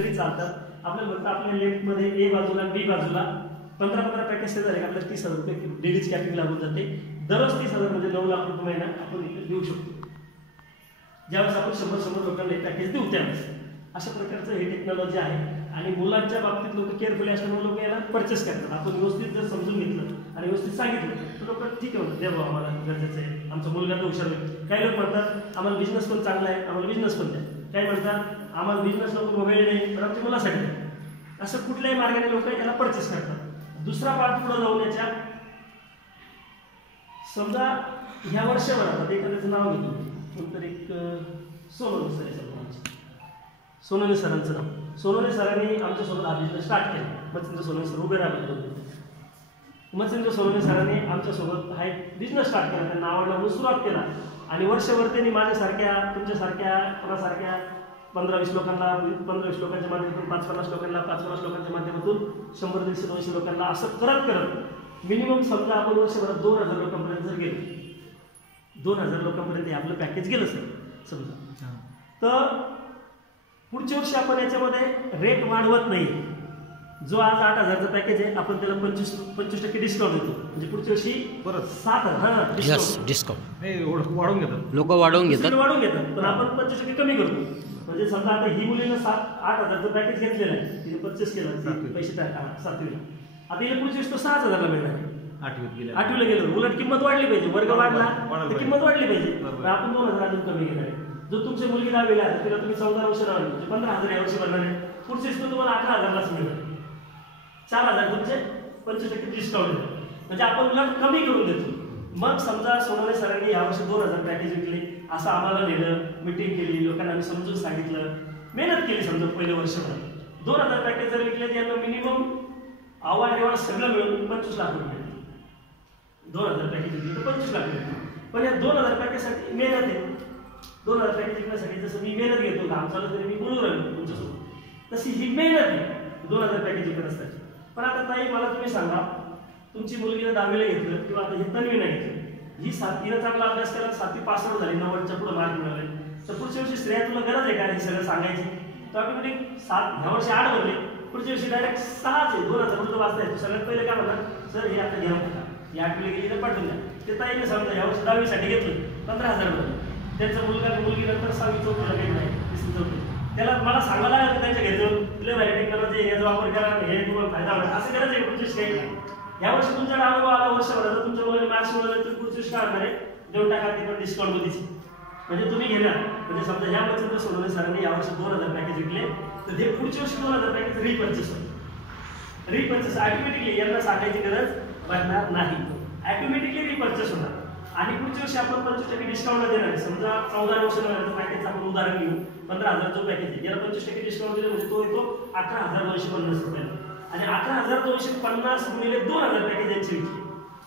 तरी चालतात। आपल्याला म्हणतं आपल्या लेफ्टमध्ये ए बाजूला बी बाजूला 15-15 पॅकेज झाले की आपल्याला 30,000 रुपये डेलीची कॅपिंग लागून जाते। दररोज 30,000 म्हणजे 9 लाख रुपये महिना आपण इथे देऊ शकतो, ज्यावेळेस आपण 100 लोकांना एक पॅकेज देऊ त्यावेळेस। अशा प्रकारचं हे टेक्नॉलॉजी आहे आणि मुलांच्या बाबतीत लोक केअरफुली असल्यामुळे लोक याला परचेस करतात। आपण व्यवस्थित जर समजून घेतलं आणि व्यवस्थित सांगितलं तर लोक ठीक आहे म्हणतात, द्या आम्हाला गरजेचं आहे, आमचा मुलगा तर हुशार होईल। काही लोक म्हणतात आम्हाला बिझनेस पण चांगला आहे, आम्हाला बिझनेस पण द्या। काही म्हणतात आम्हाला बिझनेस नको, वेळ नाही, पण आमच्या मुलासाठी। असं कुठल्याही मार्गाने लोक याला परचेस करतात। दुसरा पार्ट पुढे जाऊन याच्या, समजा ह्या वर्षभरात एखाद्याचं नाव घेतो कोणतरी, एक सोनवणे सर आहे, सोनवणे सरांचं नाव। सोनवणे सरांनी आमच्यासोबत हा बिझनेस स्टार्ट केला। मच्छिंद्र सोनवणे सर उभे राहिले, मच्छिंद्र सोनवणे सरांनी आमच्यासोबत हा एक बिझनेस स्टार्ट केला, त्यांना आवडला सुरुवात केला आणि वर्षभर त्यांनी माझ्यासारख्या, तुमच्यासारख्या, कोणासारख्या 15-20 लोकांना, 15-20 लोकांच्या माध्यमातून 5-50 लोकांना, 5-50 लोकांच्या माध्यमातून 100-150-200 लोकांना असं करत करत मिनिमम समजा आपण वर्षभरात 2000 लोकांपर्यंत जर गेलो, 2000 लोकांपर्यंत आपलं पॅकेज गेलं सर समजा, तर पुढच्या वर्षी आपण याच्यामध्ये रेट वाढवत नाही। जो आज 8,000चा पॅकेज आहे आपण त्याला 25% डिस्काउंट देतो, म्हणजे पुढच्या वर्षी परत 7,000 डिस्काउंट वाढवून घेतात, लोक वाढवून घेतात, पण आपण 25% कमी करतो। म्हणजे समजा आता ही मुलीनं 8,000चं पॅकेज घेतलेलं आहे, तिने परचेस केलं, पैसे 7वीला, आता हिला पुढच्या वर्षी तो 6,000ला मिळणार आहे। 8वीला गेलो, उलट किंमत वाढली पाहिजे, वर्ग वाढला तर किंमत वाढली पाहिजे, आपण 2,000 अजून कमी घेणार आहे। जो तुमची मुलगी 10वीला आहे तिला तुम्ही 14 वर्ष लावली म्हणजे 15,000 यावर्षी भरणार आहे, पुढच्या वर्षी तुम्हाला 18,000लाच मिळणार, 4,000 तुमचे 25% डिस्काउंट देतो, म्हणजे आपण उलट कमी करून देतो। मग समजा सोनवणे सरांनी यावर्षी 2,000 पॅकेज विकले, असं आम्हाला नेलं, मिटिंग केली, लोकांना आम्ही समजून सांगितलं, मेहनत केली, समजा पहिल्या वर्षभर 2,000 पॅकेज जर विकले त्यांना मिनिमम आवाज सगळं मिळून 25 लाख रुपये, 2,000 पॅकेज विकले तर 25 लाख रुपये। पण या 2,000 पॅकेजसाठी मेहनत आहे, 2,000 पॅकेज विकण्यासाठी जसं मी मेहनत घेतो, काम चालू तरी मी बोलू राहिलो तुमच्यासोबत, तशी ही मेहनत आहे 2,000 पॅकेज विकत असतात। पण आता ताई मला तुम्ही सांगा, तुमची मुलगीला 10वीला घेतलं किंवा आता हे तन्वीला घेतलं, ही 7वीला चांगला अभ्यास केला, 7वी पास आउट झाली, 90च्या पुढे मार्क मिळाले, तर पुढच्या वर्षी श्रेया तुला गरज आहे का हे सगळं सांगायची? तर ऑटोमॅटिक ह्या वर्षी 8 भरले, पुढच्या वर्षी डायरेक्ट 6च आहे, 2,000 रुपये वाचता येतो। सगळ्यात पहिले काय म्हणतात, सर हे आता घ्या होता, या 8वीला गेली तर पाठवून द्या। ते ताईने समजा ह्या वर्षी 10वीसाठी घेतलं, 15,000 भरले, त्यांचा मुलगी नंतर 6वी 4वीला गेला नाही, 3री 4थी, त्याला मला सांगायला लागलं त्यांच्या घरी जाऊन, तुला भारी टेक्नॉलॉजी याचा वापर करा, हे तुम्हाला फायदा होणार, असं गरज आहे पुढच्या काही नाही। या वर्षी तुमच्याकडे अनुभव आला वर्षभराचा, तुमच्या मुलाने मार्क्स मिळवले तर पुढच्या वर्षी काय होणार आहे, देऊन टाका ते पण डिस्काउंट मध्येच, म्हणजे तुम्ही घेणार। म्हणजे समजा ह्या मच्छिंद्र सोनवणे सरांनी यावर्षी 2,000 पॅकेज विकले, तर ते पुढच्या वर्षी 2,000 पॅकेज रिपर्चेस होईल, रिपर्चेस ऑटोमॅटिकली, यांना सांगायची गरज पडणार नाही, ऑटोमॅटिकली रिपर्चेस होणार। आणि पुढच्या वर्षी आपण 25% डिस्काउंट देणार आहे। समजा 14 वर्षाचा पॅकेजचं आपण उदाहरण घेऊ, 15,000 जो पॅकेज आहे याला 25% डिस्काउंट दिलं म्हणजे तो येतो 18,250 रुपयाला, आणि 18,250 गुणिले 2,000 पॅकेज यांची विकली,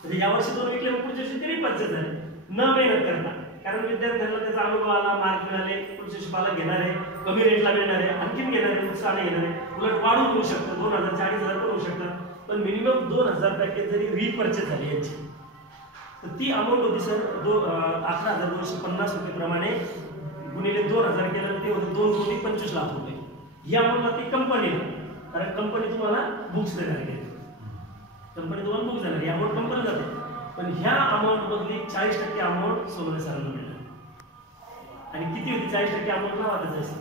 म्हणजे यावर्षी 2 विकले, पुढच्या वर्षी 3 परचेस झाले, न मेहनत करता, कारण विद्यार्थ्यांना त्याचा अनुभव आला, मार्क मिळाले, पुढच्या वर्षी पालक घेणार आहे, कमी रेटला मिळणार आहे, आणखीन घेणार आहे, उत्साहाने घेणार आहे, उलट वाढून होऊ शकतं, 2,000 40,000 पण होऊ शकतात, पण मिनिमम 2,000 पॅकेज जरी रिपर्चेस झाली यांची, तर ती अमाऊंट होती सर 18,250 रुपये प्रमाणे गुणिले 2,000 केलं ते होतं 2,25,00,000 रुपये। ही अमाऊंट ती कंपनीला, कारण कंपनी तुम्हाला बुक्स देणार आहे, कंपनी तुम्हाला बुक्स देणार, ही अमाऊंट कंपनीला जाते, पण ह्या अमाऊंट मधली 40% अमाऊंट सोनवणे सरांना मिळणार। आणि किती होती 40% अमाऊंट ना वाटत जायचं,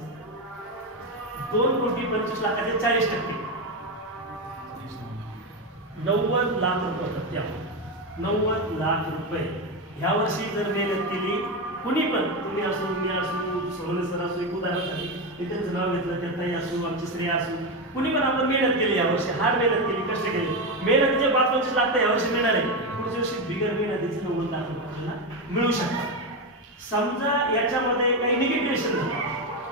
2,25,00,000चे 40% 90 लाख रुपये होतात त्या, 90 लाख रुपये। ह्या वर्षी जर मेहनत केली, कुणी पण, तुम्ही असो, मी असू, सोनवणे सर असू, एक उदाहरणासाठी मी त्यांचं नाव घेतलं, त्या ताई असू, आमची श्रेया असू, कुणी पण आपण मेहनत केली, यावर्षी हार्ड मेहनत केली, कष्ट केले, मेहनतीचे 5-25 लाख यावर्षी मिळाले, पुढच्या वर्षी बिगर मेहनतीचे 90 लाख रुपये आपल्याला मिळू शकतात। समजा याच्यामध्ये काही निगेटिव्ह झालं,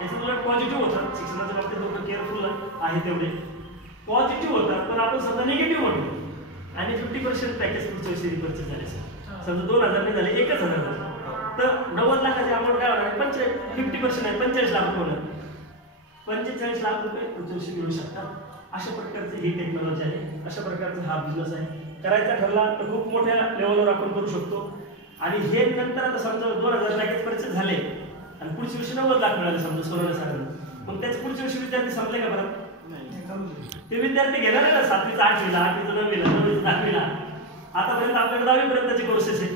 याचं उलट पॉझिटिव्ह होतं, शिक्षणाच्या बाबतीत लोक केअरफुल आहे तेवढे पॉझिटिव्ह होतात, पण आपण समजा निगेटिव्ह म्हणतो आणि 50% पॅकेज पुढच्या वर्षी रिपर्चेस झाले, समजा 2,000 नाही झाले, 1,000 झाले, तर 90 लाखाची अमाऊंट काय होणार, 50% आहे, 45 लाख रुपये होणार, 45 लाख रुपये पुढच्या वर्षी मिळू शकतात। अशा प्रकारची ही टेक्नॉलॉजी आहे, अशा प्रकारचा हा बिझनेस आहे। करायचा ठरला तर खूप मोठ्या लेवलवर आपण करू शकतो, आणि हे नंतर आता समजा 2,000 पॅकेज परचेस झाले आणि पुढच्या वर्षी 90 लाख मिळाले समजा सोनवणे सरांना, मग त्याचे पुढच्या वर्षी विद्यार्थी संपले का बरं? ते विद्यार्थी घेणार आहे ना 7वीचा 8वीला, 8वीचा 9वीला, 9वीचा 10वीला. आतापर्यंत आपल्याकडे 10वीपर्यंतचे कोर्सेस आहे.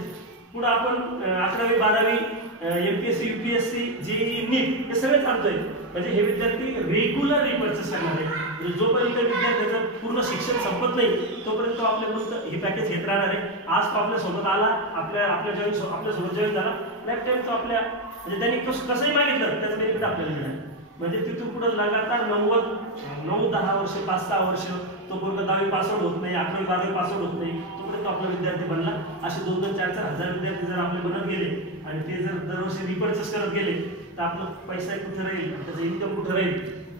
पुढे आपण 11वी 12वी MPSC UPSC JEE नीट हे सगळे चालतोय. म्हणजे हे विद्यार्थी रेग्युलर रिपर्चेस करणार आहे. म्हणजे जोपर्यंत विद्यार्थ्याचं पूर्ण शिक्षण संपत नाही तोपर्यंत आपल्याकडून हे पॅकेज घेत राहणार आहे. आज तो आपल्या सोबत आला, आपल्यासोबत जॉईन झाला, नेक्स्ट टाइम तो आपल्या म्हणजे त्यांनी कसंही मागितलं त्याचं बेनिफिट आपल्याला मिळालं. म्हणजे तिथून पुढे लगातार 9-10 वर्ष 5-6 वर्ष तो पूर्ण 10वी पासआउट होत नाही, 11वी 12वी पासआउट होत नाही, तोपर्यंत आपला विद्यार्थी बनला. असे 2-4 हजार विद्यार्थी जर आपले बनत गेले आणि ते जर दरवर्षी रिपर्चेस करत गेले तर आपला पैसा कुठे राहील, त्याचं इन्कम कुठे राहील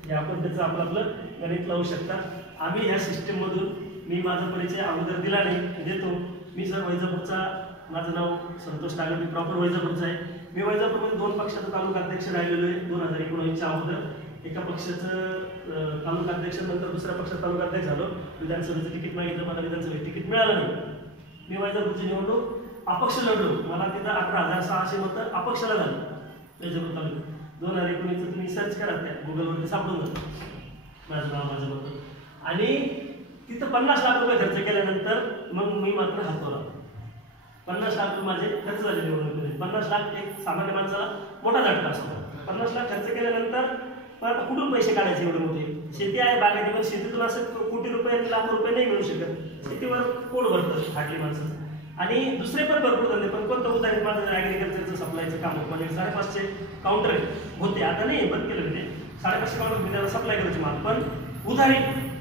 हे आपण त्याचं आपलं गणित लावू शकता. आम्ही ह्या सिस्टीममधून मी माझा परिचय अगोदर दिला नाही, देतो. मी सर वैजापूरचा, माझं नाव संतोष टागल, मी प्रॉपर वैजापूरचा आहे. मी वैजापूरमध्ये 2 पक्षाचा तालुका अध्यक्ष राहिलेलो आहे 2019च्या अगोदर. एका पक्षाचं तालुका अध्यक्ष, नंतर दुसऱ्या पक्षाचा तालुका अध्यक्ष झालो. विधानसभेचं तिकीट मागितलं, मला विधानसभेचं तिकीट मिळालं नाही. मी वैजापूरची निवडणूक अपक्ष लढलो, मला तिथं 18,600 मतं अपक्षाला झालं वैजापूर तालुक्यात. 2019चं तुम्ही सर्च करा, त्या गुगलवरती सापडून जातं माझं नाव, माझं मतं. आणि तिथं 50 लाख रुपये खर्च केल्यानंतर मग मी मात्र हातवला. 50 लाख रुपये माझे खर्च झाले निवडणुकीमध्ये. 50 लाख एक सामान्य माणसाला मोठा झटका असतो. 50 लाख खर्च केल्यानंतर पण आता कुठून पैसे काढायचे एवढे मोठे? शेती आहे, बागायती, पण शेतीतून असं कोटी रुपये लाख रुपये नाही मिळू शकत. शेतीवर पोट भरतं हाटली माणसाचं. आणि दुसरे पण भरपूर धंदे, पण कोणतं उदाहरण माझं ॲग्रिकल्चरचं सप्लायचं काम होतं. म्हणजे 550 काउंटर होते, आता नाही बंद केलं. म्हणजे 550 काउंटर त्याला सप्लाय करायचे माल, पण उधारी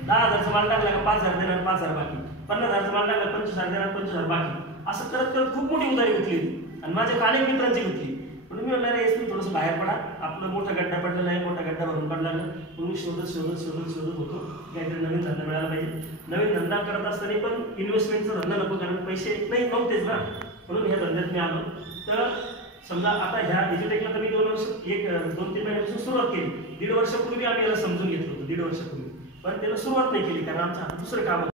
10,000चा माल टाकला का 5,000 देणार, 5,000 बाकी. 50,000चा माल टाकला 25,000 देणार, 25,000 बाकी. असं करत करत खूप मोठी उधारी घेतली आणि माझ्या अनेक मित्रांची घेतली. म्हणून मी म्हणणार आहे थोडंसं बाहेर पडा, आपलं मोठा गड्डा पडलेला आहे, मोठा गड्डा भरून पडला. म्हणून मी शोधत होतो काहीतरी नवीन धंदा मिळाला पाहिजे. नवीन धंदा करत असताना पण इन्व्हेस्टमेंटचा धंदा नको, कारण पैसे नव्हतेच ना. म्हणून ह्या धंद्यात मी आलो. तर समजा आता ह्या डिजिटेकला तर मी 2-3 महिन्यापासून सुरुवात केली. 1.5 वर्षापूर्वी आम्ही याला समजून घेतलं होतं, 1.5 वर्षापूर्वी. पण त्याला सुरुवात नाही केली, कारण आमचं दुसरं काम